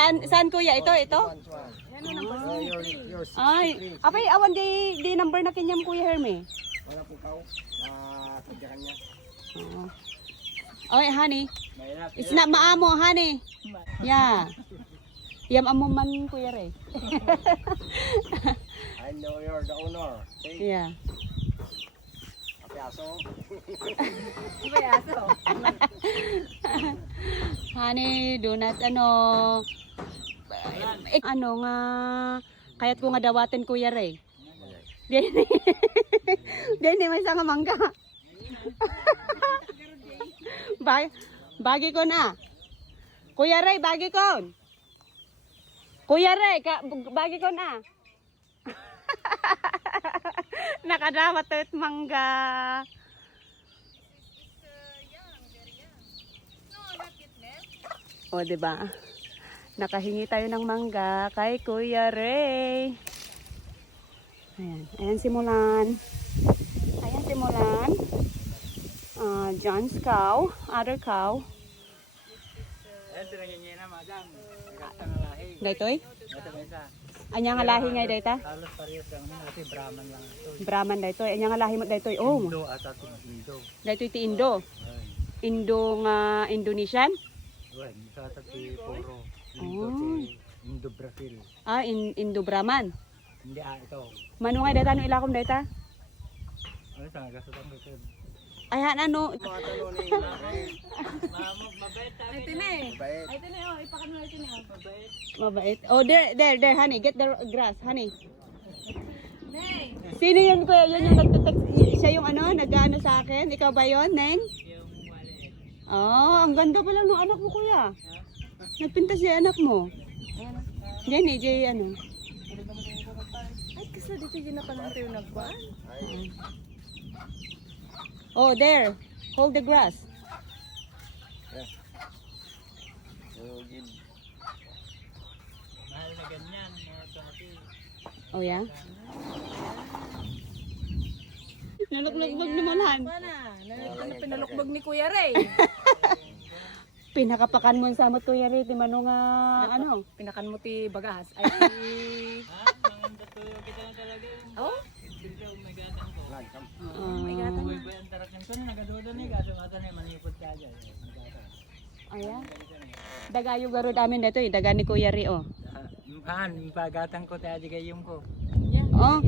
Saan, saan kuya? Ito, ito? Uh, your, your Ay, 63. apay, awan di, di number na kanyang kuya Herme. Wala po kao. Ah, tudyakan niya. Oo. Oy, honey. It's not maamo, honey. Yeah. Yam amo man kuya re. I know you're the owner. Okay? Yeah. Apiaso. Honey, do not ano eh, ano nga kayat ko nga dawatin kuya re. Diyan ni. Diyan ni may nga mangga. Bag, bagi ko na. Kuya Ray, bagi ko. Kuya Ray, ka, bagi ko na. Nakadawat it mangga. O, ba? Nakahingi tayo ng mangga kay Kuya Ray. Ayan, ayan si Mulan. Ayan si Mulan. Ah, John's cow, other cow. Daytoy? Anya nga lahi nga dayta? Halos parehas lang naman kasi Brahman lang ito. Brahman daytoy. Anya nga lahi mo daytoy. Oh, Indo at Indo. daytoy ti Indo. Indo nga Indonesian. Well, sa ating Puro. Oh. Indo Brazil. Ah, in, Indo Brahman. Hindi ah, ito. Mano nga dayta no ilakom dayta? Ano sa nga gasot ang ito? Ay han ano? Mga talo ni Mabait tayo. Bait. Mabait. Oh, there, there, there, honey. Get the grass, honey. Sino yun, kuya? Yun yung nagte-text. Siya yung ano, nag-ano sa akin. Ikaw ba yun, Nen? Oh, ang ganda pala ng anak mo, kuya. Nagpinta siya anak mo. Yan eh, Jay, ano. Ay, kasi dito ginakanan tayo nagban. Oh, there. Hold the grass. So, give Mahal na ganyan. mga kasi. Oh, yeah? Naluklubog ni Malhan. Pana, na pinalukbog ni Kuya Ray. Pinakapakan mo sa amot, kuya Rito. Mano nga, ano? Pinakan mo ti bagas. Ay, Ha? Mga kita na talaga. oh, Bigla umagatang ko. flag. Come. Ah, Uy, ba yung tarak ng kuno? Nagadodo ni gato mata ni manipod ka dyan. Nagata. ayan. Dagayo garod amin dito eh. Daga ni Kuya Ri, oh. Han, pagatang ko tayo gayong ko. Oh,